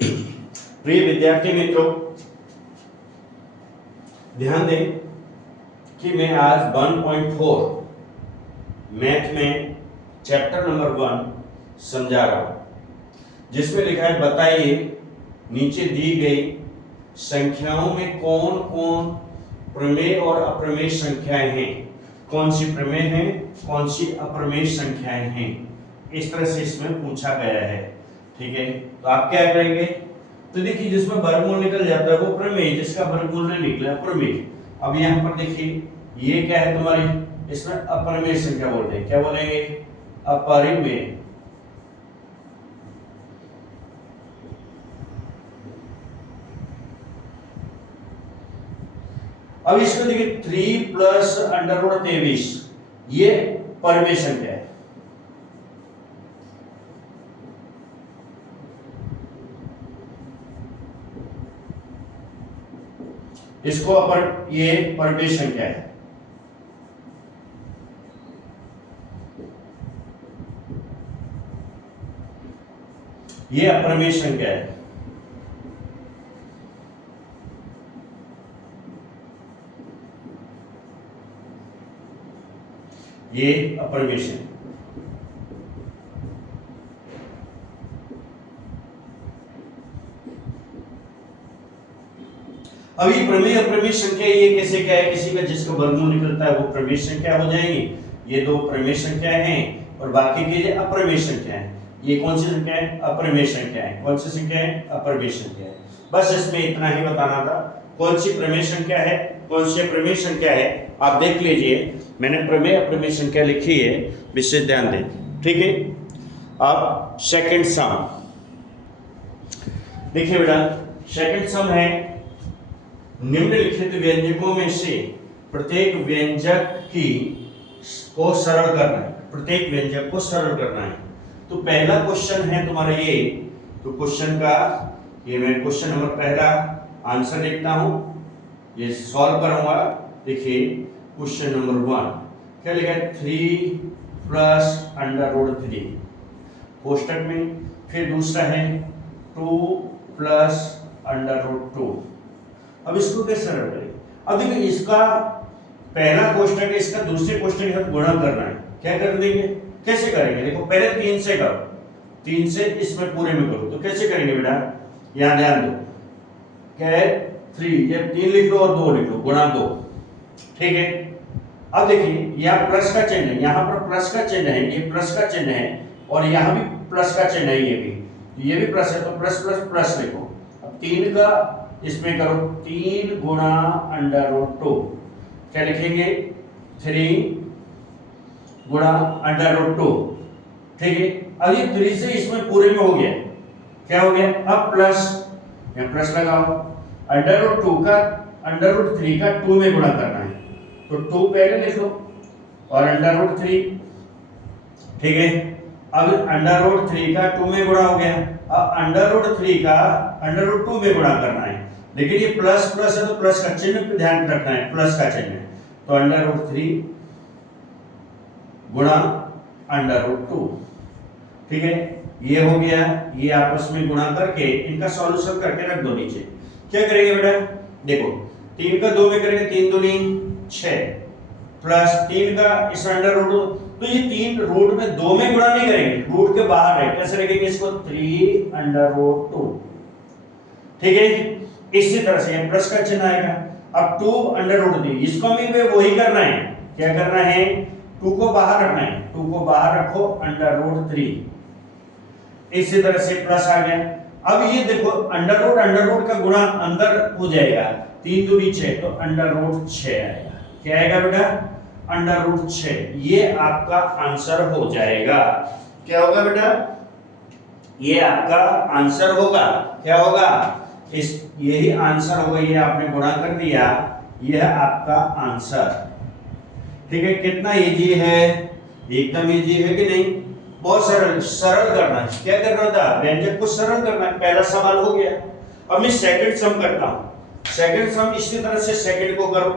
प्रिय विद्यार्थी मित्रों, ध्यान दें कि मैं आज 1.4 मैथ में चैप्टर नंबर 1 समझा रहा हूं, जिसमें लिखा है बताइए नीचे दी गई संख्याओं में कौन कौन प्रमेय और अप्रमेय संख्याएं हैं। कौन सी प्रमेय हैं, कौन सी अप्रमेय संख्याएं हैं, इस तरह से इसमें पूछा गया है। ठीक है, तो आप क्या करेंगे, तो देखिए जिसमें वर्गमूल निकल जाता है वो प्रमेय, जिसका वर्गमूल नहीं निकला प्रमेय। अब यहाँ पर देखिए ये क्या है तुम्हारी, इसमें अप्रमेय संख्या बोल रहे हैं। क्या बोलेंगे, अपरिमेय। अब इसको देखिए 3 प्लस अंडर रूट 23, ये परिमेय संख्या है। इसको ये परिमेय संख्या है। ये अप्रमेय संख्या है। ये अप्रमेय संख्या। अब ये प्रमेय अप्रमेय संख्या ये कैसे क्या है, किसी का जिसका वर्गमूल निकलता है वो प्रमेय संख्या हो जाएगी। ये दो प्रमेय संख्याएं हैं और बाकी के लिए अप्रमेय संख्या है। ये कौन सी संख्या है, अप्रमेय संख्या है। कौन सी संख्या है, अप्रमेय संख्या है। बस इसमें इतना ही बताना था, कौन सी प्रमेय संख्या है, कौन सी अप्रमेय संख्या है। आप देख लीजिए मैंने प्रमेय अप्रमेय संख्या लिखी है, विशेष ध्यान दें। ठीक है, अब सेकंड सम देखिए बेटा, सेकंड सम है निम्नलिखित व्यंजकों में से प्रत्येक व्यंजक को सरल करना है। प्रत्येक व्यंजक को सरल करना है। तो पहला क्वेश्चन है तुम्हारा ये, तो क्वेश्चन का ये मैं क्वेश्चन नंबर पहला आंसर लिखता हूं, ये सॉल्व करूंगा। देखिए क्वेश्चन नंबर 1 क्या लिखा है, 3 प्लस अंडर रूट 3 कोष्टक में। फिर दूसरा है 2 प्लस अंडर रूट 2। अब इसको कैसे सरल करें। अब देखिए इसका पहला कोष्टक है, इसका दूसरे कोष्टक के साथ गुणा करना है। क्या कर देंगे, कैसे करेंगे, देखो पहले 3 से करो, 3 से इसमें पूरे में करो। तो कैसे करेंगे बेटा, यहां ध्यान दो, क्या है 3, ये 3 लिख लो और 2 लिख लो, गुणा 2। ठीक है, अब देखिए यहाँ प्लस का चिन्ह है, यहाँ पर प्लस का चिन्ह है, ये प्लस का चिन्ह है और यहाँ भी प्लस का चिन्ह है, ये भी प्लस है, तो प्लस प्लस प्लस लिखो। अब 3 का इसमें करो, 3 गुणा अंडर रूट 2। क्या लिखेंगे, 3 गुणा अंडर रूट 2। ठीक है, अब ये 3 से इसमें पूरे में हो गया, क्या हो गया, अब प्लस, यहाँ प्लस लगाओ, अंडर रूट 2 का अंडर रूट 3 का 2 में गुणा करना है, तो 2 पहले लिख लो और अंडर रूट 3। ठीक है, अब अंडर रूट 3 का 2 में गुणा हो गया, अब अंडर रूट 3 का अंडर रूट 2 में गुणा करना है। लेकिन ये प्लस प्लस है तो प्लस का चिन्ह पे ध्यान रखना है, प्लस का चिन्ह, तो अंडर रूट 3 गुणा अंडर रूट 2। ठीक है, ये हो गया, ये आपस में गुणा करके इनका सॉल्यूशन करके रख दो नीचे। क्या करेंगे बेटा, देखो 3 का 2 में करेंगे, 3 दूनी 6 प्लस 3 का इस अंडर रूट, तो ये 3 रूट में 2 में गुणा नहीं करेंगे, रूट के बाहर है। कैसे लिखेंगे इसको, 3 अंडर रूट 2। ठीक है, इसी तरह से प्लस का चिन्ह आएगा। अब 2 अंडर रूट 3, इसको भी वही करना है। क्या करना है, 2 को बाहर रखना है, 2 को बाहर रखो, अंडर रूट 3। इसी तरह से प्लस आ गया। अब ये देखो अंडर रूट का गुणा अंदर हो जाएगा, 3 दूनी 6, तो अंडर रूट 6 आएगा। क्या आएगा बेटा, अंडर रूट 6। ये आपका आंसर हो जाएगा। क्या होगा बेटा, ये आपका आंसर होगा। क्या होगा, इस यही आंसर होगा, ये आपने गुणा कर दिया, यह आपका आंसर। ठीक है, कितना इजी है, एकदम इजी है कि नहीं, बहुत सरल। सरल करना है, क्या करना था, व्यंजक को सरल करना है, पहला सवाल हो गया। अब मैं सेकंड सम करता हूं। सेकंड सम इसी तरह से सेकंड को करो,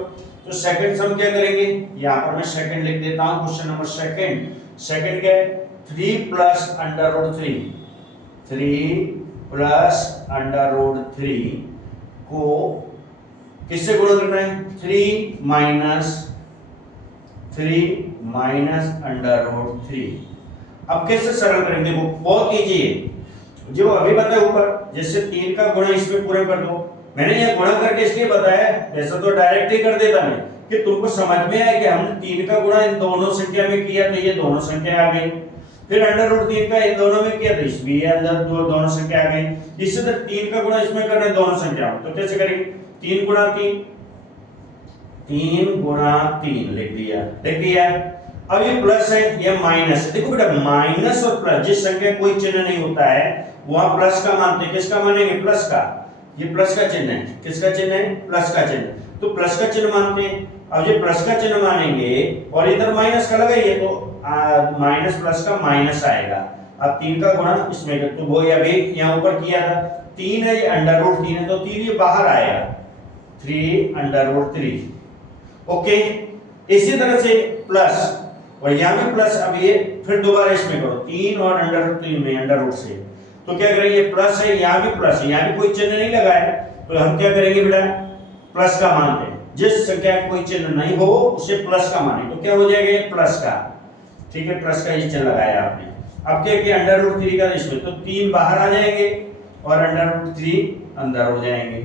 तो सेकंड सम क्या करेंगे, यहां पर मैं सेकंड लिख देता हूं, क्वेश्चन नंबर सेकंड। सेकंड क्या है, 3 plus under root 3, 3 plus under root 3 को किससे गुणा करना है? 3 माइनस अंडर रूट 3। अब कैसे सरल करेंगे? वो बहुत इजी है, जो अभी बताया ऊपर, जैसे 3 का गुणा इसमें पूरे कर दो। मैंने ये गुणा करके इसलिए बताया, वैसे तो डायरेक्ट ही कर देता मैं, कि तुमको समझ में आए कि हमने 3 का गुणा इन दोनों संख्या में किया तो ये दोनों संख्या आ गई, फिर अंडर रूट 3 का इन दोनों में किया तो इसमें ये अंदर दोनों संख्या आ गई। इसी तरह 3 का गुणा इसमें करना है दोनों संख्याओं, तो कैसे करेंगे? 3 गुणा 3 लिख दिया। अब ये प्लस है, ये माइनस है। देखो बेटा, माइनस और प्लस, जिस संख्या कोई चिन्ह नहीं होता है वहां प्लस का मानते हैं। किसका मानेंगे? प्लस का। ये प्लस का चिन्ह है, किसका चिन्ह है? प्लस का चिन्ह, तो प्लस का चिन्ह मानते हैं। अब ये प्लस का चिन्ह मानेंगे और इधर माइनस का लगाइए तो माइनस प्लस का माइनस आएगा। अब 3 का गुणा इसमें, तो वो अभी यहाँ ऊपर किया था, 3 है, ये अंडर रूट 3 है, तो 3 ये बाहर आएगा, 3 अंडर रूट 3। ओके, इसी तरह से प्लस, और यहाँ भी प्लस। अब ये फिर दोबारा इसमें करो, 3 और अंडर रूट 3 में अंडर रूट से, तो क्या करेंगे? ये प्लस है, यहाँ भी प्लस है, यहाँ भी कोई चिन्ह नहीं लगा है, तो हम क्या करेंगे बेटा? प्लस का मानते हैं। जिस संख्या का कोई चिन्ह नहीं हो उसे प्लस का माने, तो क्या हो जाएगा? ये प्लस का। ठीक है, प्लस का ये चिन्ह लगाया आपने। अब क्या किया? अंडर रूट 3 का इसमें, तो 3 बाहर आ जाएंगे और अंडर रूट 3 अंदर हो जाएंगे।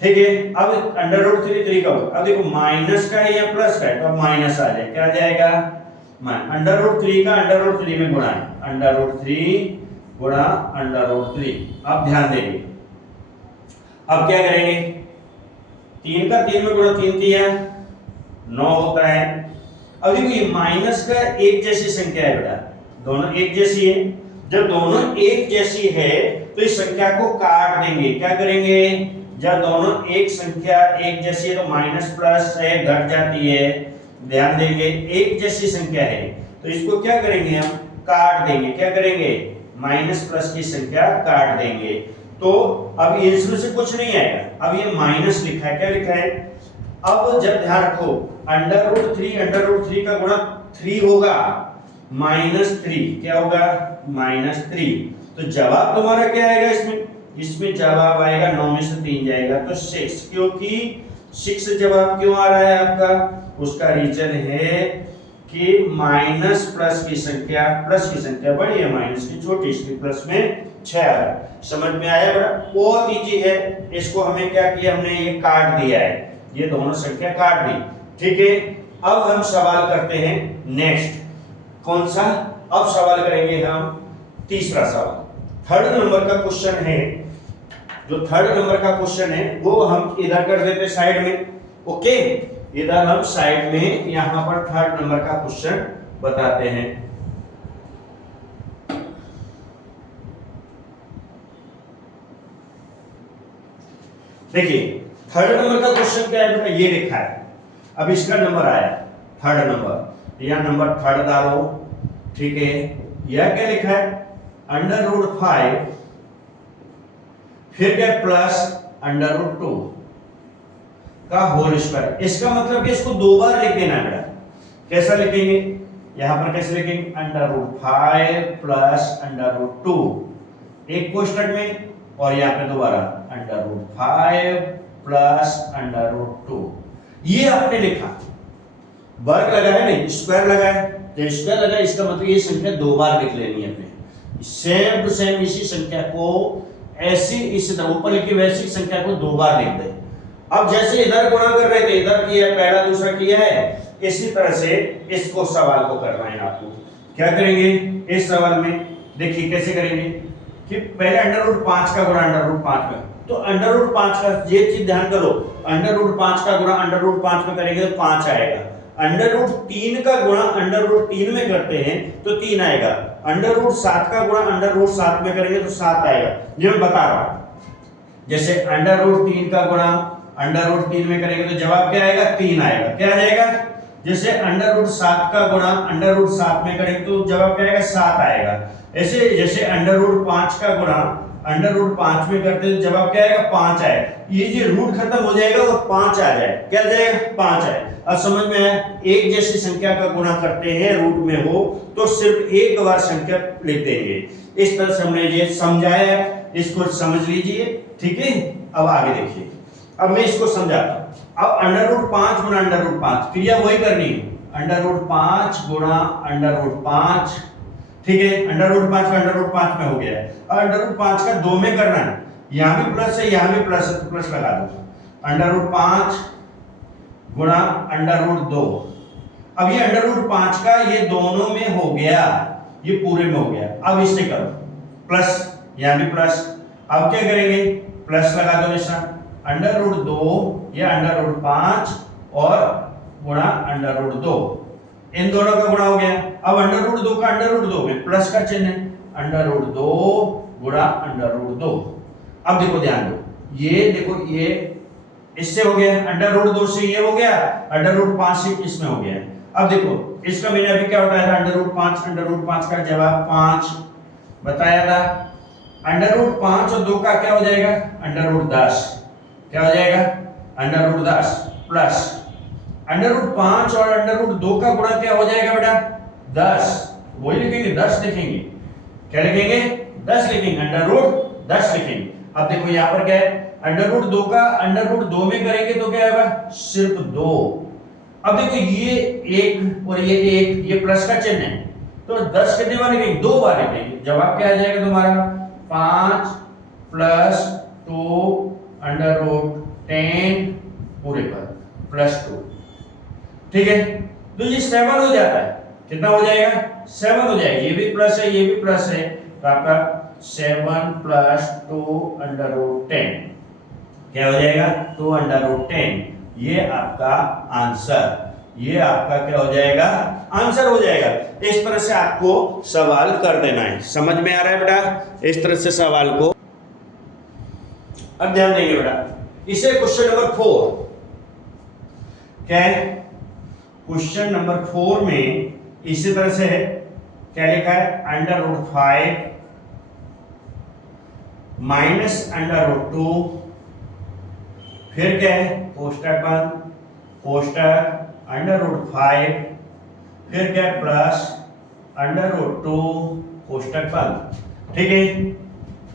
ठीक है, अब अंडर रूट 3 का, अब देखो माइनस का है या प्लस का है, तो अब माइनस आ जाए, क्या आ जाएगा? अंडर रूट 3 का अंडर रूट 3 में गुणा है, अंडर रूट 3 गुणा अंडर रूट 3। अब ध्यान देंगे, अब क्या करेंगे? 3 का 3 में गुणा, 3 3 9 होता है। अब देखो ये माइनस का एक जैसी संख्या है बेटा, दोनों एक जैसी है। जब दोनों एक जैसी है तो इस संख्या को काट देंगे। क्या करेंगे? जब दोनों एक संख्या एक जैसी है तो माइनस प्लस है, घट जाती है। ध्यान देंगे, एक जैसी संख्या है तो इसको क्या करेंगे? हम काट देंगे। क्या करेंगे? माइनस प्लस की संख्या काट देंगे। तो अब इसमें से कुछ नहीं आएगा। अब ये माइनस लिखा है, क्या लिखा है? अब जब ध्यान रखो, अंडर रूट 3 का गुणा 3 होगा, -3 क्या होगा? -3। तो जवाब तुम्हारा क्या आएगा इसमें? इसमें जवाब आएगा 9 में से 3 जाएगा तो 6। क्योंकि 6 जवाब क्यों आ रहा है आपका? उसका रीजन है कि माइनस प्लस की संख्या बड़ी है, माइनस की छोटी, इसकी प्लस में 6 आ रहा है। समझ में आया बेटा? बहुत इजी है। इसको हमें क्या किया? हमने ये काट दिया है, ये दोनों संख्या काट दी। ठीक है, अब हम सवाल करते हैं नेक्स्ट। कौन सा? अब सवाल करेंगे हम तीसरा सवाल। थर्ड नंबर का क्वेश्चन है, जो थर्ड नंबर का क्वेश्चन है वो हम इधर कर देते साइड में। ओके, इधर हम साइड में यहां पर थर्ड नंबर का क्वेश्चन बताते हैं। देखिए, थर्ड नंबर का क्वेश्चन क्या है बेटा? ये लिखा है। अब इसका नंबर आया थर्ड नंबर, यह नंबर थर्ड डालो। ठीक है, यह क्या लिखा है? अंडर रूट 5, फिर क्या? प्लस अंडर रूट 2 का होल स्क्वायर। इसका मतलब कि इसको 2 बार लिख देना बेटा। कैसा लिखेंगे? यहां पर कैसे लिखेंगे? Under root 5 plus under root 2, एक कोष्ठक में, और यहां पे दोबारा under root 5 plus under root 2। ये आपने लिखा, वर्ग लगाया नहीं, स्क्वायर लगाया, तो स्क्वायर लगाया, इसका मतलब ये संख्या 2 बार लिख लेनी है अपने। सेम टू सेम इसी संख्या को ऐसी इसी तरह ऊपर लिखी वैसी संख्या को 2 बार लिख दे। अब जैसे इधर गुणा कर रहे थे, इधर किया पहला दूसरा किया है, इसी तरह से इसको सवाल को करना है आपको। क्या करेंगे इस सवाल में? देखिए कैसे करेंगे कि पहले अंडर रूट 5 का गुणा अंडर रूट 5 में, तो अंडर रूट 5 का ये चीज ध्यान करो, अंडर रूट 5 का गुणा अंडर रूट 5 में करेंगे तो 5 आएगा। अंडर रूट 3 का गुणा अंडर रूट 3 में करते हैं तो 3 आएगा। अंडर रूट 7 का गुणा अंडर रूट 7 में करेंगे तो 7 आएगा। ये मैं बता रहा हूं। जैसे अंडर रूट 3 का गुणा अंडर रूट 3 में करेंगे तो जवाब क्या आएगा? 3 आएगा। क्या आ जाएगा? जैसे अंडर रूट 7 का गुणा अंडर रूट 7 में करेंगे तो जवाब क्या आएगा? 7 आएगा। ऐसे जैसे अंडर रूट 5 का गुणा अंडर रूट 5 में करते तो जवाब क्या आएगा? 5 आएगा। ये जो रूट खत्म हो जाएगा और 5 आ जाए, क्या आ जाएगा? 5 आए। अब समझ में आया? एक जैसी संख्या का गुणा करते हैं रूट में हो तो सिर्फ एक बार संख्या लिख देंगे। इस तरह से हमने ये समझाया। इसको समझ लीजिए, ठीक है। अब आगे देखिए, अब मैं इसको समझाता हूं। अब अंडर रूट 5 गुणा अंडर रूट 5, क्रिया वही करनी है, अंडर रूट 5 गुणा अंडर रूट 5, ठीक है। अंडर रूट 5 का अंडर रूट 5 में हो गया है। अब अंडर रूट 5 का 2 में करना है, यहां भी प्लस है यहां भी प्लस है, तो प्लस लगा दो। अंडर रूट 5 गुणा अंडर रूट 2। अब ये अंडर रूट 5 का ये दोनों में हो गया, ये पूरे में हो गया। अब इससे करो प्लस, यहां भी प्लस। अब क्या करेंगे, प्लस लगा दो निशान। अंडर रूट 2 या अंडर रूट 5 और गुणा अंडर रूट 2, इन दोनों का गुणा हो गया। अब अंडर रूट 2 का अंडर रूट 2 में प्लस का चिन्ह है, अंडर रूट 2 गुणा अंडर रूट 2। अब देखो ध्यान दो, ये देखो ये इससे हो गया, अंडर रूट 2 से ये हो गया, अंडर रूट 5 से इसमें हो गया। अब देखो इसका मैंने अभी क्या बताया था, अंडर रूट 5 का जवाब 5 बताया था। अंडर रूट 5 और 2 का क्या हो जाएगा, अंडर रूट 10, क्या हो जाएगा, under root 10 plus under root 5 और अंडर रूट 2 का गुणा क्या हो जाएगा बेटा, 10। वही लिखेंगे 10 लिखेंगे, क्या लिखेंगे, 10 लिखेंगे, अंडर रूट 10 लिखेंगे। अब देखो यहां पर क्या है, अंडर रूट 2 का अंडर रूट 2 में करेंगे तो क्या होगा, सिर्फ 2। अब देखो ये 1 और ये 1, ये प्लस का चिन्ह है, तो 10 कितने बार लिखेंगे, 2 बार लिखेंगे। जवाब क्या आ जाएगा तुम्हारा, 5 प्लस 2 अंडर रूट 10 पूरे पर प्लस 2, ठीक है। तो ये 7 हो जाता है, कितना हो जाएगा, 7 हो जाएगा। ये भी प्लस है ये भी प्लस है, तो आपका 7 प्लस 2 अंडर रूट 10 क्या हो जाएगा, 2 अंडर रूट 10। ये आपका आंसर, ये आपका क्या हो जाएगा, आंसर हो जाएगा। इस तरह से आपको सवाल कर देना है। समझ में आ रहा है बेटा, इस तरह से सवाल को अब ध्यान देंगे बेटा। इसे क्वेश्चन नंबर 4 क्या है, क्वेश्चन नंबर 4 में इसी तरह से है, क्या लिखा है, under root 5 minus under root 2, फिर क्या है, कोष्टक बंद, कोष्टक अंडर रूट 5, फिर क्या है, प्लस अंडर रूट 2 कोष्टक बंद, ठीक है।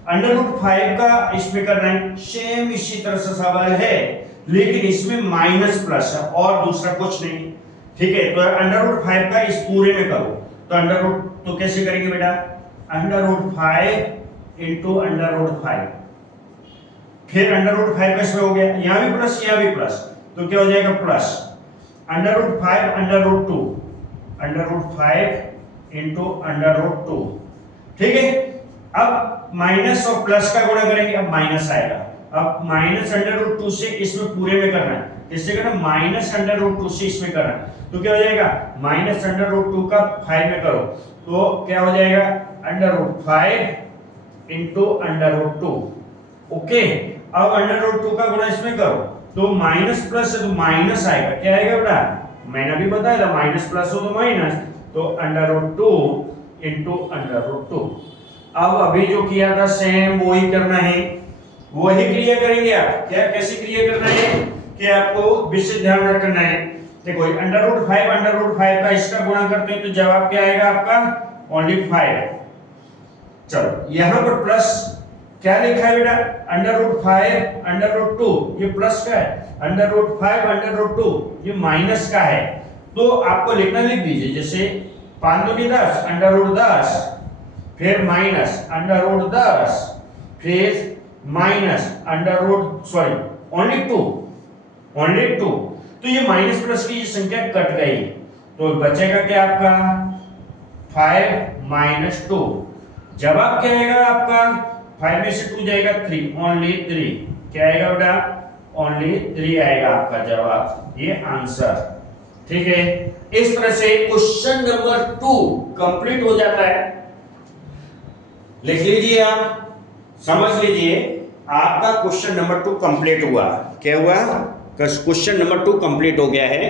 अंडर रूट 5 का इसमें करना है, सेम इसी तरह से सवाल है, लेकिन इसमें माइनस प्लस है और दूसरा कुछ नहीं, ठीक है। तो अंडर रूट 5 का इस पूरे में करो, तो अंडर रूट, तो कैसे करेंगे बेटा, under root 5 into under root 5, फिर अंडर रूट 5 का इसमें हो गया, यहां भी प्लस यहां भी प्लस, तो क्या हो जाएगा, plus under root 5 under root 2, under root 5 into under root 2, ठीक है। अब माइनस और प्लस का गुणा करेंगे, अब माइनस आएगा। अब माइनस अंडर रूट 2 से इसमें पूरे में करना है, किससे करना, माइनस अंडर रूट 2 से इसमें करना है, तो क्या हो जाएगा, माइनस अंडर रूट 2 का 5 में करो, तो क्या हो जाएगा, under root 5 into under root 2, okay. अब अंडर रूट 2 का गुणा इसमें करो, तो माइनस प्लस है तो माइनस आएगा, क्या आएगा बेटा, मैंने अभी बताया था माइनस प्लस हो तो माइनस, तो under root 2 into under root 2। अब अभी जो किया था सेम वही करना है, वही क्रिया करेंगे आप। क्या कैसी क्रिया करना है कि आपको विशेष ध्यान रखना है। देखो अंडर रूट 5 का इसका गुणा करते हैं तो जवाब क्या आएगा आपका, ओनली 5। चलो यहां पर प्लस क्या लिखा है बेटा, अंडर रूट 5 अंडर रूट 2, ये प्लस का है, अंडर रूट 5 अंडर रूट 2 ये माइनस का है, तो आपको लिखना लिख दीजिए, जैसे 5 दूनी 10 अंडर रूट 10, फिर माइनस अंडर रूट 10, फिर minus under root sorry only 2, तो ये माइनस प्लस की ये संख्या कट गई, तो बचेगा क्या आपका 5 माइनस 2, जवाब क्या आएगा आपका, 5 में से 2 जाएगा 3, ओनली 3, क्या आएगा बेटा, ओनली 3 आएगा आपका जवाब, ये आंसर, ठीक है। इस तरह से क्वेश्चन नंबर 2 कंप्लीट हो जाता है। लिख लीजिए आप, समझ लीजिए, आपका क्वेश्चन नंबर 2 कंप्लीट हुआ। क्या हुआ, क्वेश्चन नंबर 2 कंप्लीट हो गया है।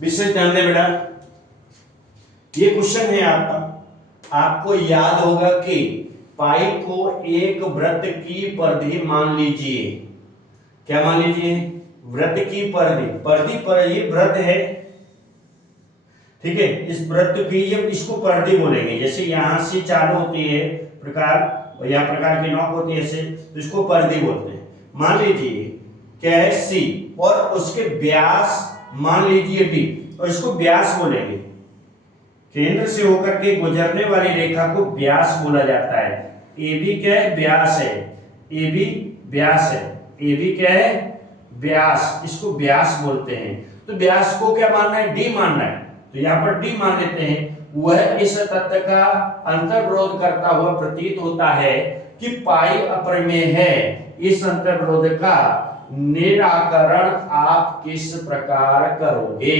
विशेष ध्यान दें बेटा, ये क्वेश्चन है आपका, आपको याद होगा कि पाई को एक वृत्त की परिधि मान लीजिए, क्या मान लीजिए, वृत्त की परिधि पर ये वृत्त है, ठीक है, इस वृत्त की ये इसको परिधि बोलेंगे, जैसे यहां से चालू होती है प्रकार या प्रकार की नोक होती है ऐसे, तो इसको परिधि बोलते हैं। मान लीजिए क्या है सी और उसके व्यास मान लीजिए डी, और इसको व्यास बोलेंगे। केंद्र से होकर के गुजरने वाली रेखा को व्यास बोला जाता है। ए बी क्या है? व्यास है। ए बी व्यास है। ए बी क्या है? व्यास, इसको व्यास बोलते हैं। तो व्यास को क्या मानना है? डी मानना है, तो यहाँ पर डी मान लेते हैं। वह इस तत्व का अंतर्विरोध करता हुआ प्रतीत होता है कि पाई अप्रमेय है। इस अंतर्विरोध का निराकरण आप किस प्रकार करोगे?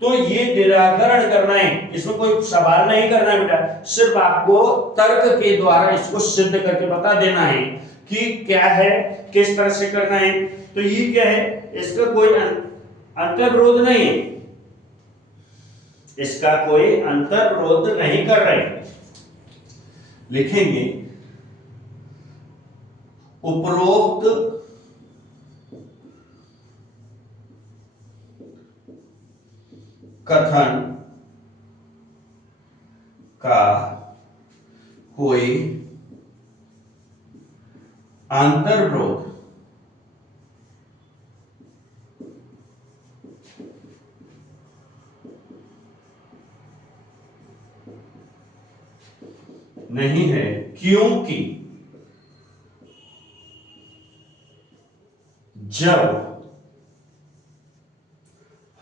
तो ये निराकरण करना है, इसमें कोई सवाल नहीं करना है बेटा, सिर्फ आपको तर्क के द्वारा इसको सिद्ध करके बता देना है कि क्या है, किस तरह से करना है। तो ये क्या है? इसका कोई अंतर्विरोध नहीं है, इसका कोई अंतर्विरोध नहीं कर रहे। लिखेंगे उपरोक्त कथन का कोई अंतर्विरोध नहीं है, क्योंकि जब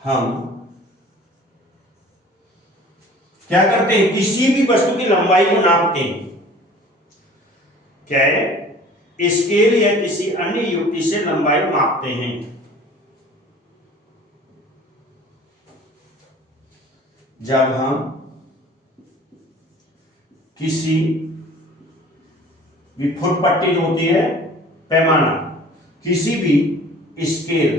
हम क्या करते हैं, किसी भी वस्तु की लंबाई को नापते हैं, क्या है, स्केल या किसी अन्य युक्ति से लंबाई मापते हैं। जब हम किसी भी फुटपट्टी जो होती है, पैमाना, किसी भी स्केल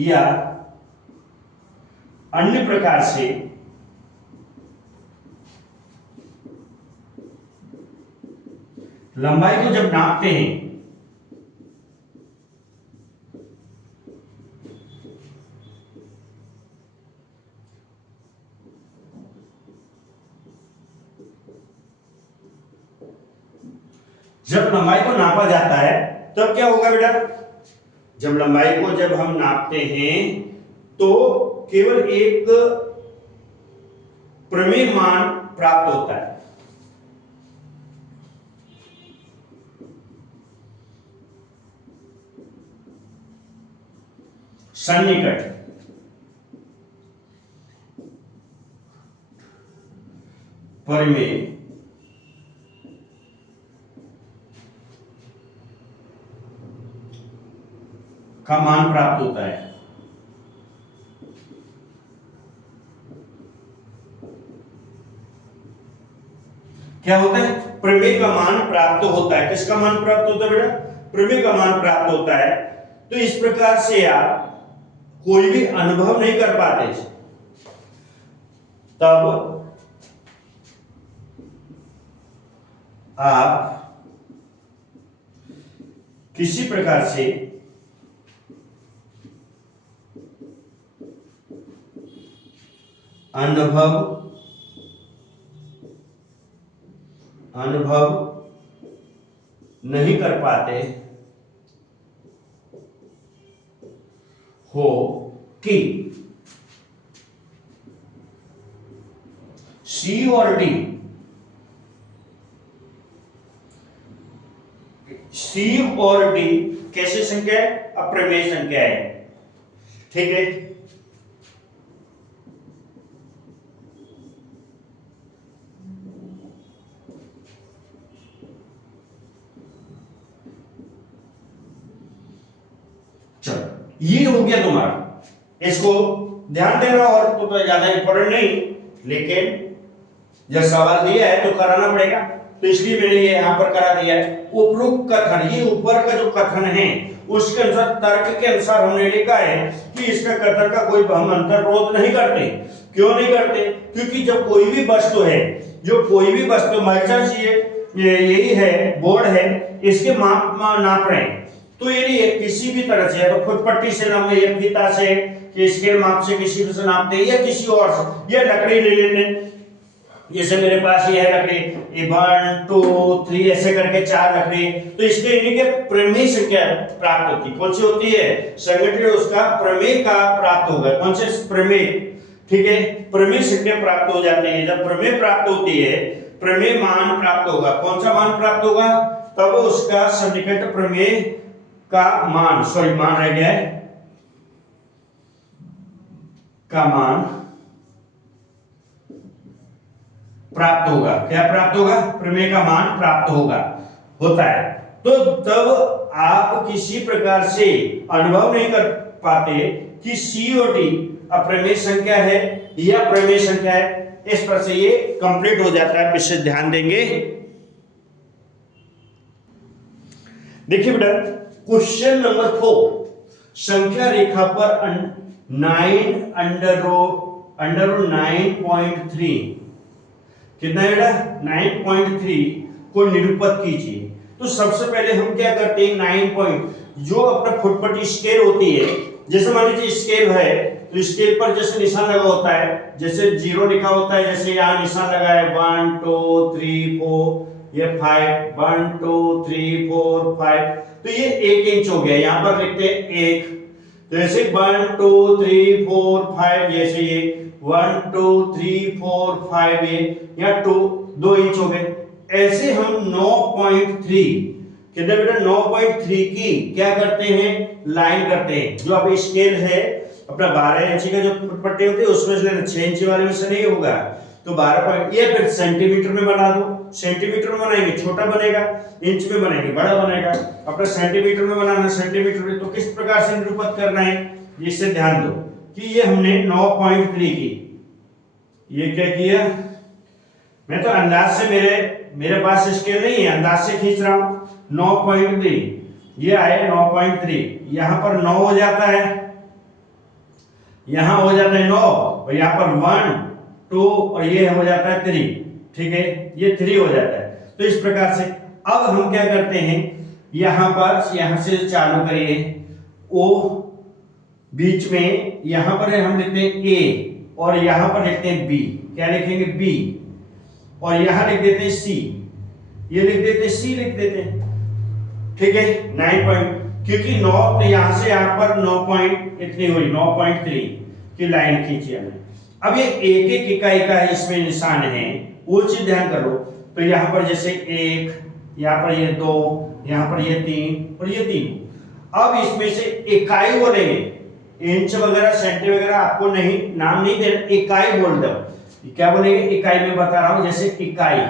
या अन्य प्रकार से लंबाई को जब नापते हैं, जब लंबाई को नापा जाता है तब क्या होगा बेटा? जब लंबाई को जब हम नापते हैं तो केवल एक प्रमेय मान प्राप्त होता है। सन्निकट प्रमेय का मान प्राप्त होता है। क्या होता है? प्रमेय का मान प्राप्त होता है। किसका मान प्राप्त होता है बेटा? प्रमेय का मान प्राप्त होता है। तो इस प्रकार से आप कोई भी अनुभव नहीं कर पाते, तब आप किसी प्रकार से अनुभव नहीं कर पाते हो कि सी और डी, सी और डी कैसे संख्या है? अप्रमेय संख्या है। ठीक है, ये हो गया तुम्हारा, इसको ध्यान देना। और तो ज्यादा इंपॉर्टेंट नहीं, लेकिन जब सवाल दिया है तो कराना पड़ेगा, तो इसलिए मैंने ये यहां पर करा दिया है। उपरोक्त कथन, ये ऊपर का जो कथन है उसके अनुसार, तर्क के अनुसार हमने लिखा है कि इसका कथन का कोई हम अंतर्विरोध नहीं करते। क्यों नहीं करते? क्योंकि जब कोई भी वस्तु है, जो कोई भी वस्तु मर्चेंट्स यही है, बोर्ड है, इसके माप नाप रहे हैं, तो ये किसी भी तरह से, या तो फुटपट्टी से नापते, या फीता से, स्केल माप से किसी से नापते, या किसी और से, या लकड़ी ले लेते, जैसे मेरे पास ये है लकड़ी, ये 1 2 3 ऐसे करके 4 लकड़ी, तो इसके इन्हीं के प्रमेय संख्या प्राप्त होती है। कौन सी होती है? संगठित उसका प्रमेय का प्राप्त होगा। कौन से प्रमेय? ठीक है, प्रमेय संख्या प्राप्त हो जाती है। जब प्रमेय प्राप्त होती है, प्रमेय मान प्राप्त होगा। कौन सा मान प्राप्त होगा? तब उसका सन्निकट प्रमेय का मान, सॉरी मान रह गया है, का मान प्राप्त होगा। क्या प्राप्त होगा? प्रमेय का मान प्राप्त होगा, होता है। तो तब आप किसी प्रकार से अनुभव नहीं कर पाते कि सी और डी अप्रमेय संख्या है या प्रमेय संख्या है। इस पर से ये कंप्लीट हो जाता है। विशेष ध्यान देंगे। देखिए बेटा, क्वेश्चन नंबर 4, संख्या रेखा पर 9 अंडर रूट 9.3 कितना है बेटा? 9.3 को निरूपित कीजिए। तो सबसे पहले हम क्या करते हैं, 9 पॉइंट जो अपना फुटपट्टी स्केल होती है, जैसे मान लीजिए स्केल है तो स्केल पर जैसे निशान लगा होता है, जैसे 0 लिखा होता है, जैसे यहाँ निशान लगा है 1 2 3 4 ये 5 1 2 3 4 5, तो ये 1 इंच हो गया। यहाँ पर लिखते हैं 1, तो ऐसे 1 2 3 4 5, जैसे ये 1 2 3 4 5 ये या 2 इंच हो गए। ऐसे हम 9.3 कितने बेटा? 9.3 की क्या करते हैं? लाइन करते हैं। जो अब स्केल है अपना 12 इंच का जो फुटपट्टी होती है उसमें से 6 इंच वाले में से नहीं होगा, तो 12 पॉइंट, ये फिर सेंटीमीटर में बना दो। सेंटीमीटर में बनाएंगे छोटा बनेगा, इंच में बनाएंगे बड़ा बनेगा। अपना सेंटीमीटर में बनाना, सेंटीमीटर में, तो किस प्रकार से निरूपित करना है, इससे ध्यान दो कि ये हमने 9.3 की, ये क्या किया, मैं तो अंदाज से, मेरे पास स्केल नहीं है, अंदाज से खींच रहा हूं। 9.3 ये आए 9.3, यहां पर 9 हो जाता है, यहां हो जाता है 9, और यहां पर 1 2 और ये हो जाता है 3। ठीक है, ये 3 हो जाता है। तो इस प्रकार से अब हम क्या करते हैं, यहां से चालू करिए, ओ बीच में, यहां पर हम लिखते हैं ए और यहां पर लिखते हैं बी। क्या लिखेंगे? बी, और यहां लिख देते हैं सी, ये लिख देते हैं सी, लिख देते हैं। ठीक है, 9 पॉइंट, क्योंकि 9 तो यहां से यहां पर 9 पॉइंट इतनी हुई, 9.3 की लाइन खींची हमने। अब ये एक एक इकाई का इसमें निशान है, वो चीज ध्यान करो। तो यहां पर जैसे 1, यहां पर ये 2, यहां पर ये 3 और ये 3। अब इसमें से इकाई बोलेंगे, इंच वगैरह सेंटी वगैरह आपको नहीं, नाम नहीं देना, इकाई बोल दो। क्या बोलेंगे? इकाई में बता रहा हूं, जैसे इकाई।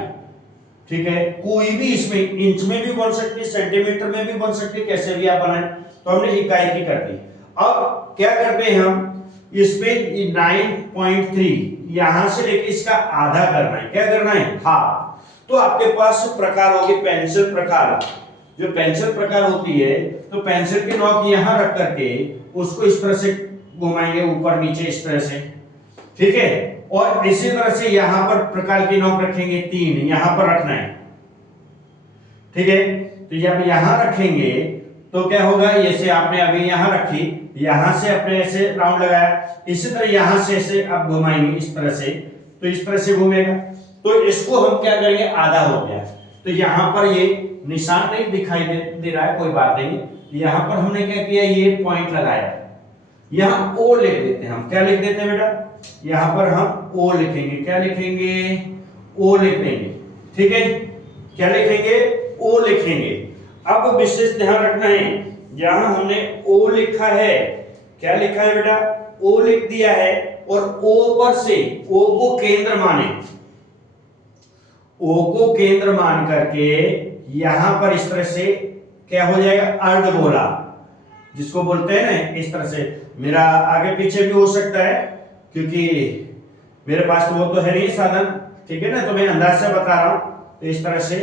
ठीक है, कोई भी इसमें इंच में भी बन सकती है, सेंटीमीटर में भी बन सकती है, कैसे भी आप बनाए। तो हमने इकाई की कर दी। अब क्या करते हैं हम, इसमें 9.3 यहां से लेके इसका आधा करना है। क्या करना है? हाफ। तो आपके पास प्रकार होगी पेंसिल प्रकार। जो पेंसिल प्रकार होती है, तो पेंसिल की नोक यहां रख करके उसको इस तरह से घुमाएंगे, ऊपर नीचे इस तरह से। ठीक है, और इसी तरह से यहां पर प्रकार की नोक रखेंगे 3, यहां पर रखना है। ठीक है, तो जब यहां रखेंगे तो क्या होगा, जैसे आपने अभी यहां रखी, यहां से अपने ऐसे राउंड लगाया, इसी तरह यहां से ऐसे आप घुमाएंगे इस तरह से, तो इस तरह से घूमेगा। तो इसको हम क्या करेंगे, आधा हो गया। तो यहां पर ये निशान नहीं दिखाई दे रहा है, कोई बात नहीं। यहां पर हमने क्या किया, ये पॉइंट लगाया, यहां ओ लिख देते हैं हम। क्या लिख देते हैं बेटा? यहां पर हम ओ लिखेंगे। क्या लिखेंगे? ओ लिख देंगे। ठीक है, क्या लिखेंगे? ओ लिखेंगे। अब विशेष ध्यान रखना है, यहां हमने ओ लिखा है, क्या लिखा है बेटा? ओ लिख दिया है, और ओ पर से ओ को केंद्र माने, ओ को केंद्र मान करके यहां पर इस तरह से क्या हो जाएगा, अर्धगोला, जिसको बोलते हैं ना इस तरह से। मेरा आगे पीछे भी हो सकता है, क्योंकि मेरे पास तो वो तो है नहीं साधन, ठीक है ना, तो मैं अंदाज से बता रहा हूं। तो इस तरह से,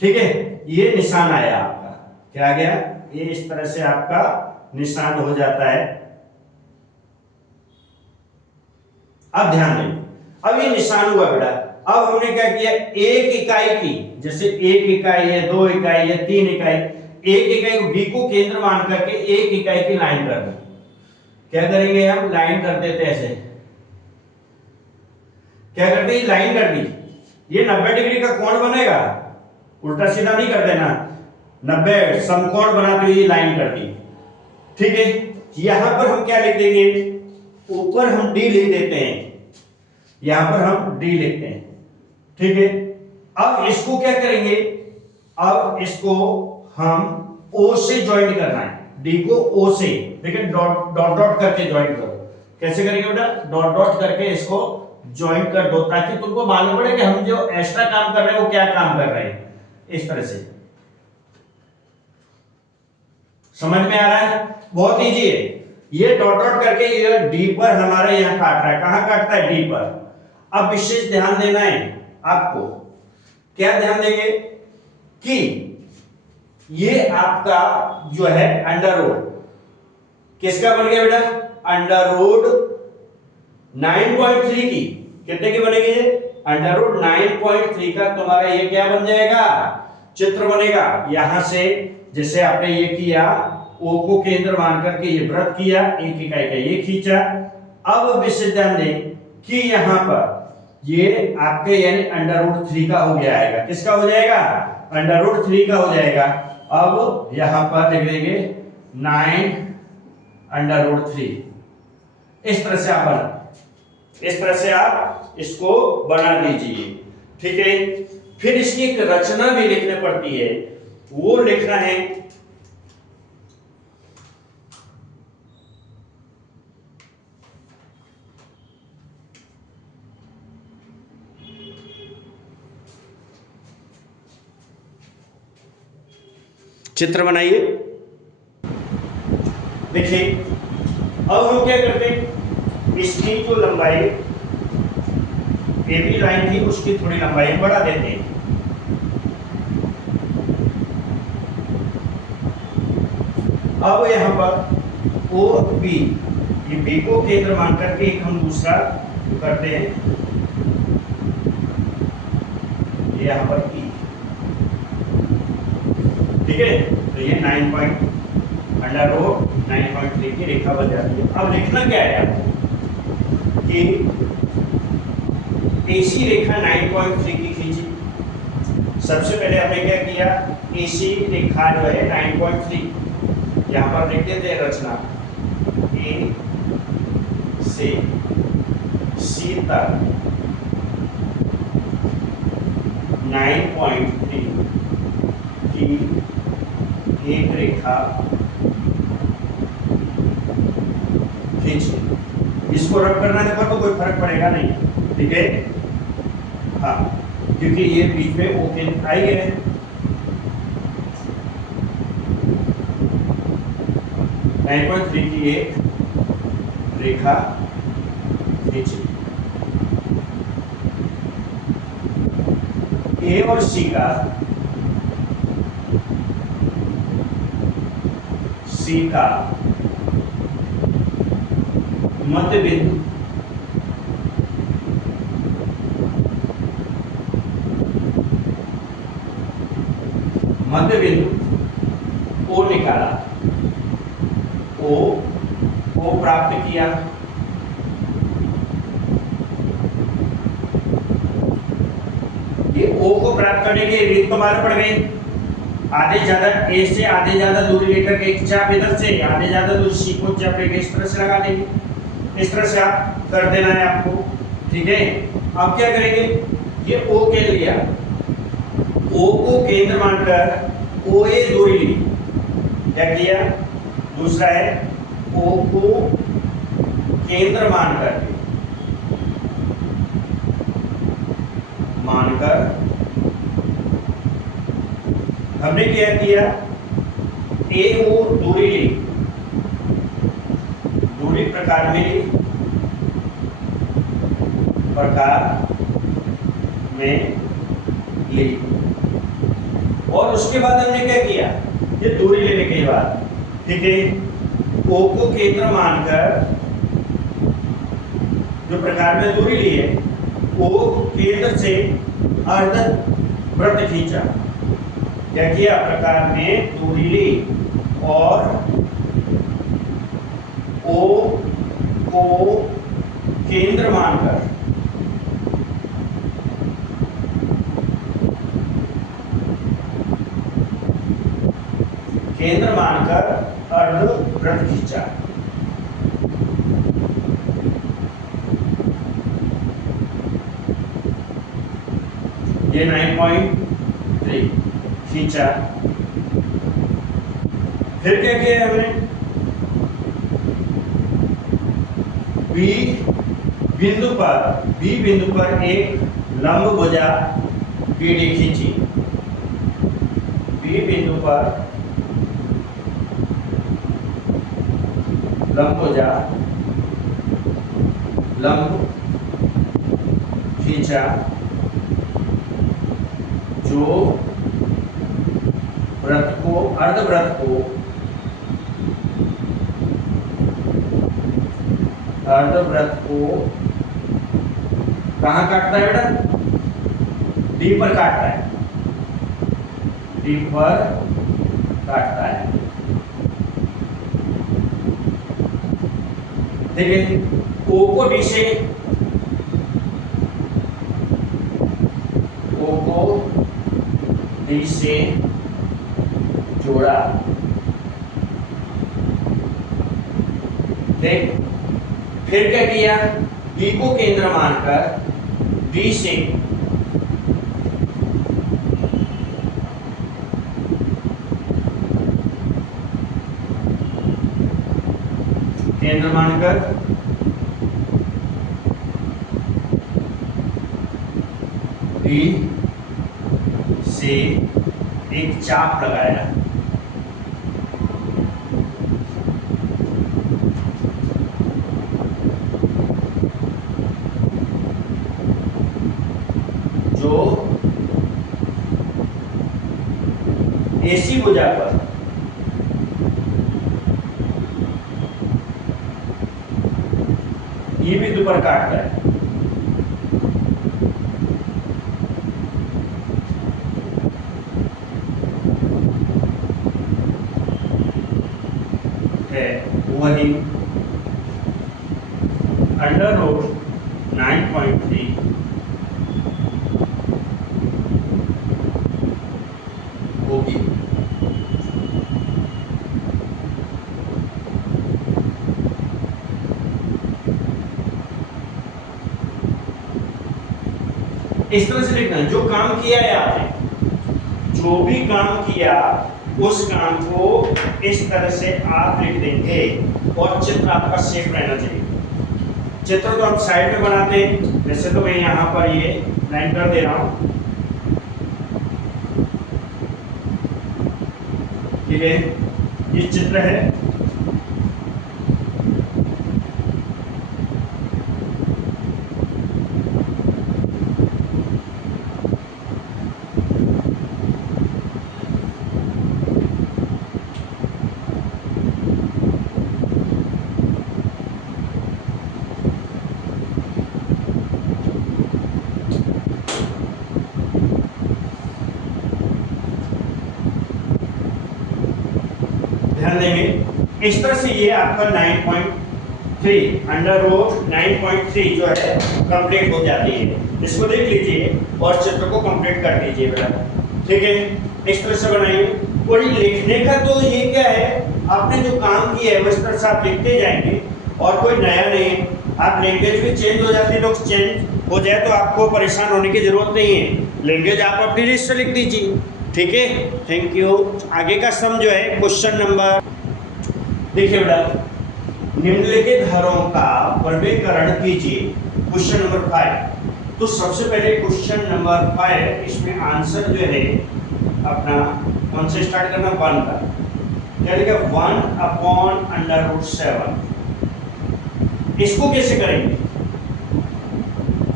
ठीक है, ये निशान आया आपका, क्या गया, ये इस तरह से आपका निशान हो जाता है। अब ध्यान दें, अब ये निशान हुआ बेटा। अब हमने क्या किया, एक इकाई की, जैसे 1 इकाई है, 2 इकाई है, 3 इकाई, एक इकाई को बी को केंद्र मान करके एक इकाई की लाइन कर दो। क्या करेंगे हम, लाइन कर देते ऐसे। क्या करते हैं, लाइन कर दी, ये 90 डिग्री का कोण बनेगा, उल्टा सीधा नहीं कर देना, 90 समकोण बनाते हुए ये लाइन कर दी, ठीक है। यहां पर हम क्या लिख देंगे, ऊपर हम डी लिख देते हैं, यहां पर हम डी लिखते हैं, ठीक है। अब इसको क्या करेंगे, अब इसको हम ओ से ज्वाइंट करना है, डी को ओ से, लेकिन डॉट डॉट डॉट करके ज्वाइंट करो। कैसे करेंगे बेटा, डॉट डॉट करके इसको ज्वाइंट कर दो, ताकि तुमको मालूम पड़े कि हम जो एक्स्ट्रा काम कर रहे हैं वो क्या काम कर रहे हैं, इस तरह से। समझ में आ रहा है, बहुत इजी है। ये डॉट डॉट करके ये डी पर हमारा यहां काट रहा है, कहां काटता है, डी पर। अब विशेष ध्यान देना है आपको, क्या ध्यान देंगे कि ये आपका जो है अंडर रूट किसका बन गया बेटा, अंडर रूट 9.3 की, कितने की बनेगी ये, अंडर रूट 9.3 का तुम्हारा ये क्या बन जाएगा, चित्र बनेगा। यहां से जैसे आपने ये किया, ओ को केंद्र मान करके ये वृत्त किया, एक इकाई का ये खींचा। अब विशेष ध्यान दें कि यहां पर ये आपके यानी अंडर रूट 3 का हो गया आएगा, किसका हो जाएगा, अंडर रूट 3 का हो जाएगा। अब यहां पर लिख देंगे 9 अंडर रूट 3, इस तरह से आप बना, इस तरह से आप इसको बना लीजिए, ठीक है। फिर इसकी एक रचना भी लिखनी पड़ती है, वो लिखना है, चित्र बनाइए। देखिए अब हम क्या करते हैं, इसकी जो लंबाई ए बी लाइन थी उसकी थोड़ी लंबाई बढ़ा देते हैं। अब यहां पर ओ बी, ये बी को केंद्र मान करके एक हम दूसरा करते हैं, ये यहां पर ई, ठीक है। तो ये 9.3 की रेखा बन जाती है। अब लिखना क्या है आपको कि एसी रेखा 9.3 की खींची। सबसे पहले हमने क्या किया, एसी रेखा जो है 9.3 यहां पर लिख देते हैं रचना, ए से सी तक 9.3 की एक रेखा खींची। इसको रब करना है तो कोई फर्क पड़ेगा नहीं, ठीक है। हाँ, क्योंकि ये बीच में ओ केंद्र आई है, की एक रेखा खींची। ए और सी का मध्य बिंदु ओ निकाला, ओ प्राप्त किया। ये ओ को प्राप्त करने की रीत तो मालूम पड़ गई, आधे ज्यादा ए से आधे ज्यादा दूरी लेकर के एक चाप इधर से, आधे ज्यादा दूरी सी को चाप लेकर इस तरह से लगा देंगे। इस तरह से आप कर देना है आपको, ठीक है। अब क्या करेंगे, ये ओ के लिया, ओ को केंद्र मानकर ओ ए दूरी ली, क्या किया, दूसरा है ओ को केंद्र मानकर हमने क्या किया, ए ओ दूरी ली, दूरी प्रकार में ली, प्रकार में ली। और उसके बाद हमने क्या किया, ये दूरी लेने के बाद, ठीक है, ओ को केंद्र मानकर जो प्रकार में दूरी ली है, ओ केंद्र से अर्ध वृत्त खींचा, क्या किया, प्रकार में दूरी ली और ओ को केंद्र मानकर केंद्र मानकर अर्धवृत्त खींचा। ये 9.3 खींचा। फिर क्या किया हमने, बी बिंदु पर एक लंब भुजा बीडी खींची। बी बिंदु पर लंब भुजा लंब खींचा जो अर्धवृत्त को कहाँ काटता है बेटा, डी पर काटता है, डी पर काटता है। ठीक है, ओ को डी से, ओ को डी से जोड़ा। देख, फिर क्या किया, बी को केंद्र मानकर डी से केंद्र मानकर डी से एक चाप लगाया। जो एसी भुजा पर ये बिंदु पर काटता है। वही अंडर रूट 9.3 होगी। इस तरह से लिखना, जो काम किया है आपने, जो भी काम किया उस काम को इस तरह से आप लिख देंगे और चित्र आपका सेफ रहना चाहिए। चित्र तो हम साइड में बनाते हैं, वैसे तो मैं यहाँ पर ये लाइन कर दे रहा हूँ। ठीक है, ये चित्र है। ध्यान देंगे, इस तरह से ये आपका 9.3 अंडर रूट 9.3 जो है कंप्लीट हो जाती है। इसको देख लीजिए और चित्र को कंप्लीट कर दीजिए बेटा। ठीक है, इस तरह से बनाइए। और लिखने का तो ये क्या है, आपने जो काम किया है उस तरह से आप लिखते जाएंगे और कोई नया नहीं। आप लैंग्वेज भी चेंज हो जाती है, लोग चेंज हो जाए तो आपको परेशान होने की जरूरत नहीं है। लैंग्वेज आप अपनी रीच से लिख दीजिए। ठीक है, थैंक यू। आगे का सम जो है क्वेश्चन नंबर, देखिए बेटा, निम्नलिखित धाराओं का वर्गीकरण कीजिए। Question number 5। तो सबसे पहले क्वेश्चन नंबर 5, इसमें आंसर जो है अपना कौन से स्टार्ट करना, 1 का। क्या लिखा, 1/√7। इसको कैसे करेंगे,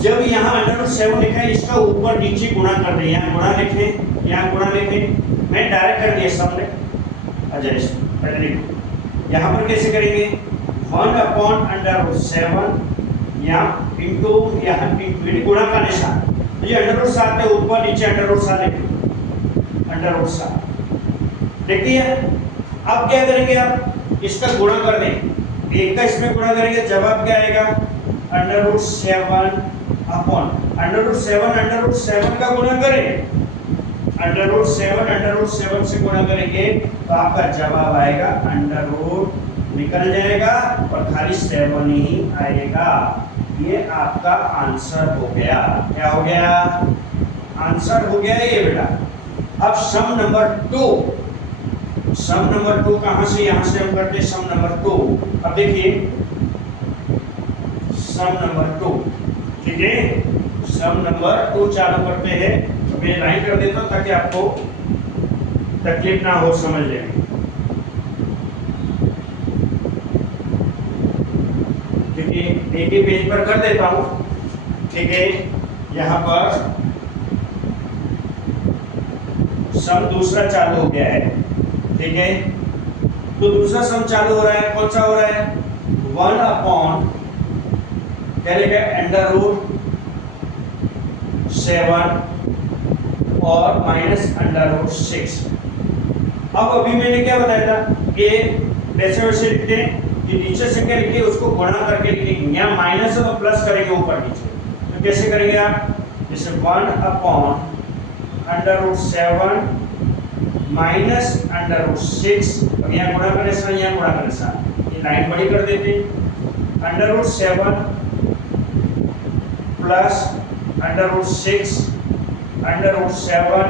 जब यहाँ √7 लिखा है इसका ऊपर नीचे गुणा कर दें। यहाँ गुणा लिखें, यहाँ गुणा लिखें, मैं डायरेक्ट कर दिया सामने। अच्छा, पहले यहाँ पर कैसे करेंगे, 1/√7 यहाँ इंटू यहाँ गुणा का निशान, तो ये √7 है, ऊपर नीचे √7 लिखें, √7 लिख दिया। अब क्या करेंगे, आप इसका गुणा कर दें, एक का इसमें गुणा करेंगे, जवाब क्या आएगा, √7 √7 का गुणा करें, √7 से गुणा करेंगे तो आपका जवाब आएगा √ निकल जाएगा और खाली 7 ही आएगा। ये आपका आंसर हो गया। क्या हो गया? आंसर हो गया ये बेटा। अब सम नंबर 2 कहां से? यहां से हम करते हैं सम नंबर 2। अब देखिए सम नंबर 2, ठीक है, सम नंबर 2 चालू करते हैं। मैं लाइन कर देता हूं ताकि आपको तकलीफ ना हो समझने में। ठीक है, एक ही पेज पर कर देता हूं। ठीक है, यहां पर सम दूसरा चालू हो गया है। ठीक है, तो दूसरा सम चालू हो रहा है, कौन सा हो रहा है? 1 क्या लिखा है? √7 और -√6। अब अभी मैंने क्या बताया था? ये वैसे वैसे लिखते हैं कि नीचे से क्या लिखिए, उसको गुणा करके लिखेंगे। यहाँ माइनस है तो प्लस करेंगे ऊपर नीचे। तो कैसे करेंगे आप? जैसे 1/√7 -√6। अब यहाँ गुणा करें सा, यहाँ गुणा करें सा, ये लाइन बड़ी कर देते हैं। √7 प्लस √6 √7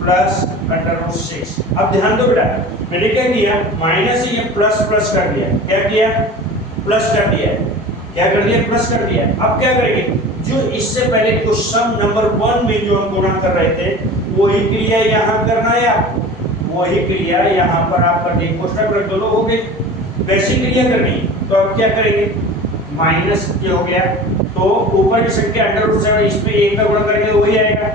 प्लस √6। अब ध्यान दो बेटा, मैंने क्या किया? माइनस से ये प्लस प्लस कर दिया। क्या किया? प्लस कर दिया। क्या कर दिया? प्लस कर दिया। अब क्या करेंगे? जो इससे पहले को सम नंबर 1 में जो हम गुणा कर रहे थे, वही क्रिया यहाँ करना है आपको। वही क्रिया यहाँ पर आप कर देंगे, कोष्ठक रख दो, हो गई। वैसी क्रिया करनी तो अब क्या करेंगे? माइनस क्या हो गया? तो ऊपर की संख्या √7, इसमें 1 का गुणा करेंगे वही आएगा।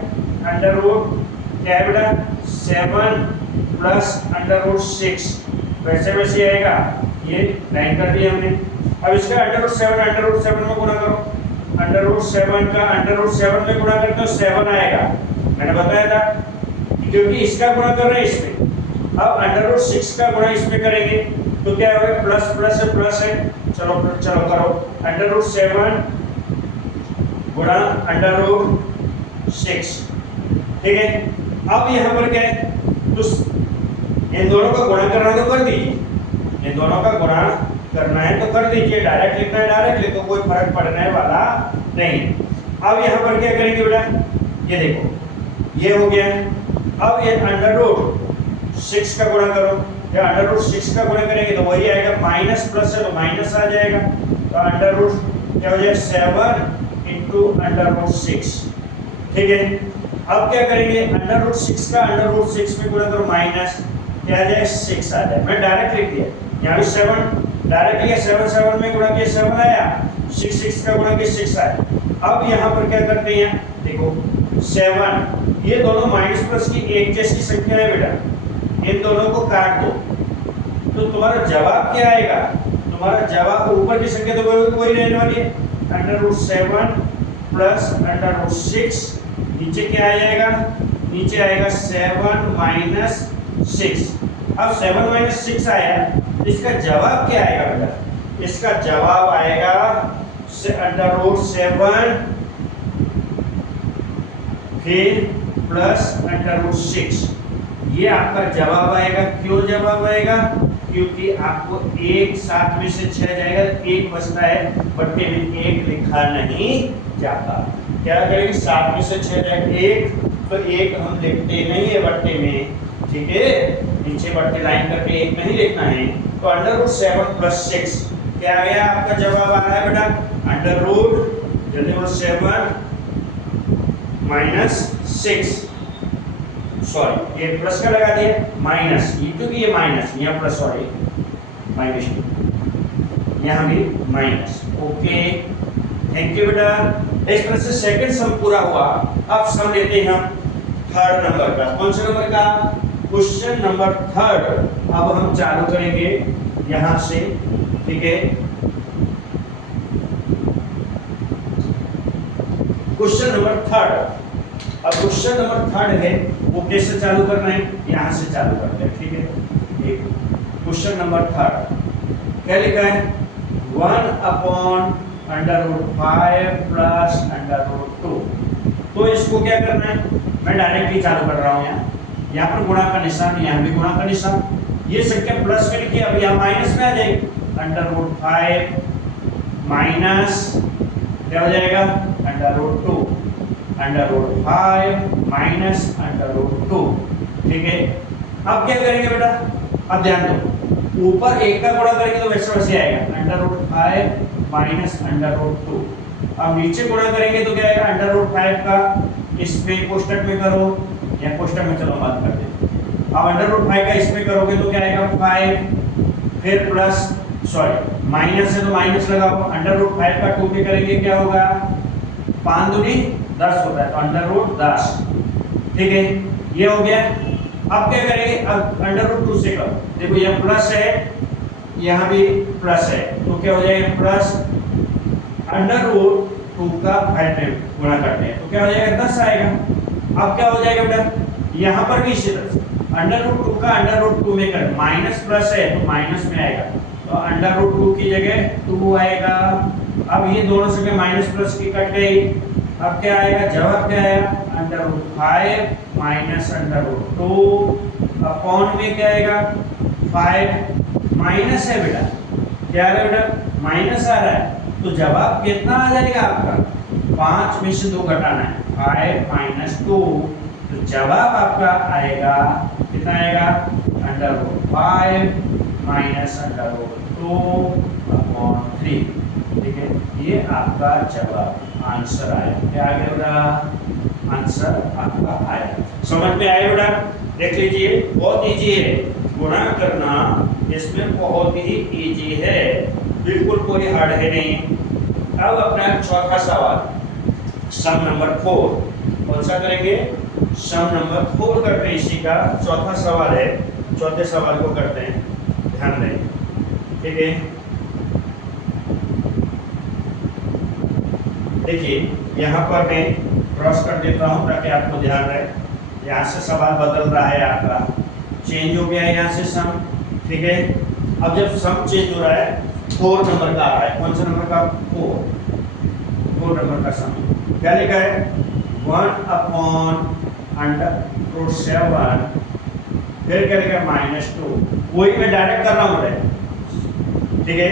क्या है बेटा? 7 प्लस √6, वैसे वैसे आएगा। ये लाइन कर दी हमने। अब इसका √7 में गुणा करो। √7 का √7 में गुणा करते हो 7 आएगा, मैंने बताया था, क्योंकि इसका गुणा कर रहे हैं इसमें। अब √6 का गुणा इसमें करेंगे तो क्या होगा? प्लस प्लस है, प्लस है। चलो करो। √7 गुणा √6। ठीक है, अब यहाँ पर क्या है? तो इन दोनों का गुणा करना है तो कर दीजिए। इन दोनों का गुणा करना है तो कर दीजिए। डायरेक्ट लिखना है डायरेक्ट लिख दो, कोई फर्क पड़ने वाला नहीं। अब यहाँ पर क्या करेंगे बेटा? ये देखो, ये हो गया। अब ये √6 का गुणा करो। या √6 का गुणा करेंगे तो वही आएगा। माइनस प्लस है तो माइनस आ जाएगा। तो क्या हो जाएगा? 7 × √6। ठीक है, अब क्या करेंगे? √6 का √6 में गुणा करो, माइनस क्या आ जाए? 6 आ जाए। मैं डायरेक्ट लिख दिया, यहाँ भी 7 डायरेक्ट लिया। 7 में गुणा किया 7 आया, 6 का गुणा किया 6 आया। अब यहाँ पर क्या करते हैं? देखो 7, ये दोनों माइनस प्लस की एक जैसी संख्या है बेटा, इन दोनों को काट दो तो तुम्हारा जवाब क्या आएगा? तुम्हारा जवाब ऊपर की संख्या तो वही रहने वाली है। √7 प्लस √6, नीचे क्या आ जाएगा? नीचे आएगा 7 - 6। अब 7 - 6 आया, इसका जवाब क्या आएगा बेटा? इसका जवाब आएगा √7 फिर प्लस √6। ये आपका जवाब आएगा। क्यों जवाब आएगा? क्योंकि आपको 1 7 में से 6 जाएगा, 1 बचता है, बट्टे में 1 लिखा नहीं जाता। क्या करेंगे? 7 में से 6 जाएगा 1, तो 1 हम लिखते नहीं है बट्टे में। ठीक है, नीचे बट्टे लाइन करके 1 नहीं लिखना है। तो √7 + 6 क्या आ गया? आपका जवाब आ रहा है बेटा √7 - 6। सॉरी, ये प्लस का लगा दिया, माइनस, क्योंकि ये माइनस, यहाँ प्लस, सॉरी माइनस, यहाँ भी माइनस। ओके, थैंक यू बेटा। इस तरह से सेकंड सम पूरा हुआ। अब सम लेते हैं हम थर्ड नंबर का। कौन से नंबर का? Question number 3। अब हम चालू करेंगे यहाँ से। ठीक है, क्वेश्चन नंबर 3। अब क्वेश्चन नंबर 3 है, वो कैसे चालू करना है? यहाँ से चालू करते हैं। ठीक है, क्वेश्चन नंबर 3 क्या लिखा है? 1/√5 + √2 तो इसको क्या करना है, मैं डायरेक्टली चालू कर रहा हूँ। यहाँ पर गुणा का निशान, यहाँ भी गुणा का निशान, ये संख्या प्लस में लिखी, अब यहाँ माइनस में आ जाएगी। √5 माइनस क्या हो जाएगा, √2, √5 माइनस √2। ठीक है, अब क्या करेंगे बेटा, अब ध्यान दो, ऊपर एक का गुणा करेंगे तो वैसे वैसे आएगा, √5 माइनस √2। अब नीचे गुणा करेंगे तो क्या आएगा, √5 का इसमें कोष्टक में करो, या कोष्टक में चलो बात करते हैं। अब √5 का इसमें करोगे तो क्या आएगा 5, फिर प्लस, सॉरी माइनस है तो माइनस लगाओ, √5 का 2 पे करेंगे क्या होगा, 5 दूनी 10 होता है, तो √10। ठीक है, ये हो गया। अब क्या करेंगे, अब √2 से करो, देखो ये प्लस है, यहाँ भी प्लस है, तो क्या हो जाएगा प्लस √2 का 5 में गुणा करते हैं तो क्या हो जाएगा 10 आएगा। अब क्या हो जाएगा बेटा, यहाँ पर भी इसी तरह √2 का √2 में कर, माइनस प्लस है तो माइनस में आएगा, तो √2 की जगह 2 आएगा। अब ये दोनों संख्या माइनस प्लस की कट गई, अब क्या आएगा, जवाब क्या आएगा, √5 माइनस √2 अपॉन में क्या आएगा 5, माइनस है बेटा, क्या है बेटा, माइनस आ रहा है, तो जवाब कितना आ जाएगा आपका, 5 में से 2 घटाना है, 5 माइनस 2, तो जवाब आपका आएगा कितना आएगा, √5 माइनस √2 अपॉन 3। ठीक है, ये आपका जवाब आंसर आया। क्या आ गया बेटा, आंसर आपका आया। समझ में आया बेटा, देख लीजिए बहुत इजी है गुणा करना, इसमें बहुत ही इजी है, बिल्कुल कोई हार्ड है नहीं। अब अपना चौथा सवाल, सम नंबर 4, कौन सा करेंगे, सम नंबर 4 करते हैं, इसी का चौथा सवाल है। चौथे सवाल को करते हैं, ध्यान दें। ठीक है, देखिए यहाँ पर मैं क्रॉस कर देता हूँ ताकि आपको ध्यान रहे, यहाँ से सवाल बदल रहा है, आपका चेंज हो गया है यहाँ से सम। ठीक है, अब जब सम चेंज हो रहा है 4 नंबर का आ रहा है, कौन सा नंबर का, 4 नंबर का सम, क्या लिखा है, 1/√7, फिर क्या लिखा है -2, वही मैं डायरेक्ट कर रहा हूँ। ठीक है,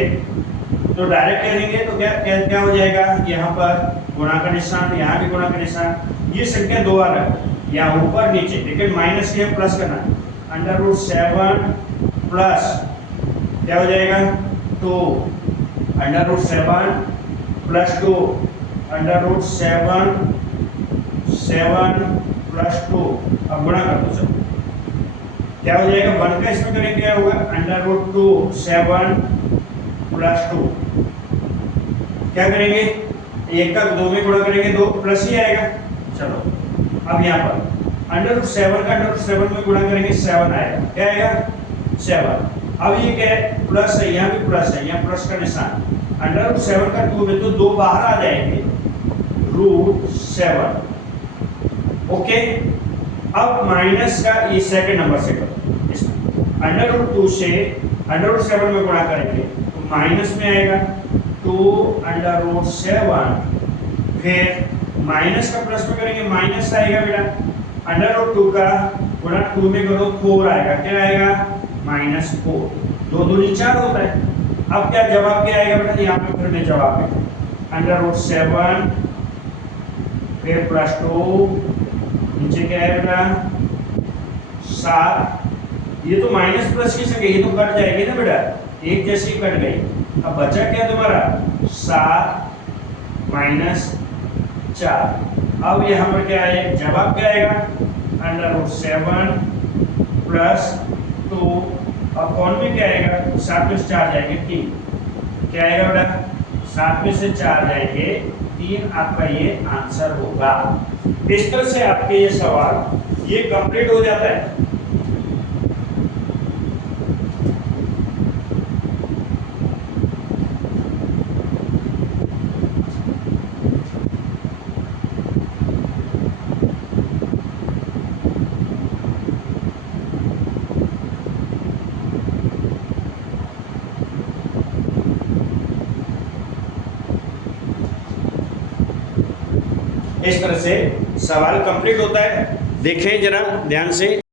तो डायरेक्ट करेंगे तो क्या क्या क्या हो जाएगा, यहाँ पर गुणा का निशान, यहाँ भी गुणा का निशान, ये संख्या 2 आ रहा है, यहाँ ऊपर नीचे, लेकिन माइनस के प्लस करना, √7 प्लस क्या हो जाएगा 2, √7 प्लस 2, √7 प्लस 2, अब गुणा कर दो सब, क्या हो जाएगा, 1 का इसमें करेंगे क्या होगा, √7 प्लस 2, क्या करेंगे, 1 का 2 में गुणा करेंगे 2 प्लस ही आएगा। चलो अब यहाँ पर √7 का √7 में गुणा करेंगे 7 आएगा, क्या आएगा 7। अब ये क्या है, प्लस है, यहाँ भी प्लस है, यहाँ प्लस का निशान, √7 का 2 में तो 2 बाहर आ जाएंगे, √7। ओके, अब माइनस का ये सेकंड नंबर से करो, इसमें √2 से √7 में गुणा करेंगे तो माइनस में आएगा 2/√7, फिर माइनस का प्लस में करेंगे माइनस आएगा बेटा, √2 का गुणा 2 में करो 4 आएगा, क्या आएगा -4, 2 दूनी 4 होता है। अब क्या जवाब क्या आएगा बेटा, यहाँ पे फिर में जवाब है √7 फिर प्लस 2, नीचे क्या है बेटा 7, ये तो माइनस प्लस की संख्या, ये तो कट जाएगी ना बेटा, एक जैसी कट गई। अब बचा क्या तुम्हारा 7 माइनस 4। अब यहाँ पर क्या है, जवाब क्या आएगा √7 प्लस 2 अपॉन में क्या आएगा, 7 में से 4 जाएंगे 3, क्या आएगा बेटा 7 में से 4 जाएंगे 3, आपका ये आंसर होगा। इस तरह से आपके ये सवाल ये कंप्लीट हो जाता है। इस तरह से सवाल कंप्लीट होता है, देखें जरा ध्यान से।